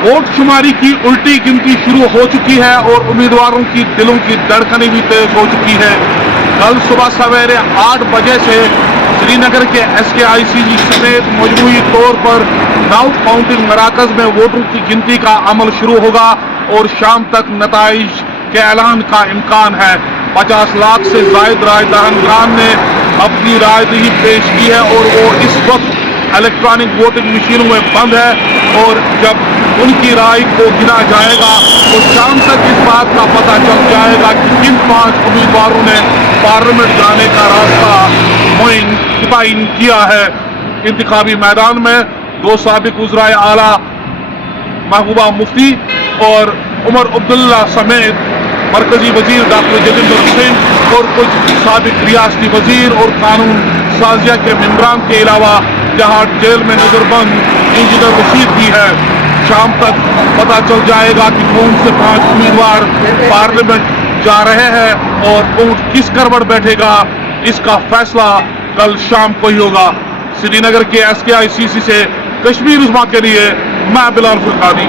Vote शुमारी की उल्टी गिनती शुरू हो चुकी है और उम्मीदवारों की दिलों की धड़कनें भी तेज हो चुकी है। कल सुबह सवेरे 8 बजे से श्रीनगर के SKICG समेत मजमूई तौर पर 9 काउंटिंग मराकज में वोटों की गिनती का अमल शुरू होगा और शाम तक नताइज के ऐलान का इम्कान है। 50 लाख से जायद राय दहंदगान ने अपनी रायदही पेश की है और वो इस वक्त इलेक्ट्रॉनिक वोटिंग मशीनों में बंद है और जब उनकी राय को गिना जाएगा तो शाम तक इस बात का पता चल जाएगा कि किन 5 उम्मीदवारों ने पार्लियामेंट जाने का रास्ता मुतय्यन किया है। इंतखाबी मैदान में 2 साबिक वज़राए आला महबूबा मुफ्ती और उमर अब्दुल्ला समेत मरकजी वजीर डॉक्टर जतिंदर सिंह और कुछ साबिक रियासती वजीर और कानून साजिया के मेंबरान के अलावा जहां जेल में नजरबंद इंजीनियर रशीद भी है। शाम तक पता चल जाएगा कि कौन से 5 उम्मीदवार पार्लियामेंट जा रहे हैं और ऊंट किस करवट बैठेगा, इसका फैसला कल शाम को ही होगा। श्रीनगर के SKICC से कश्मीर उज़्मा के लिए मैं बिलाल फुरकानी।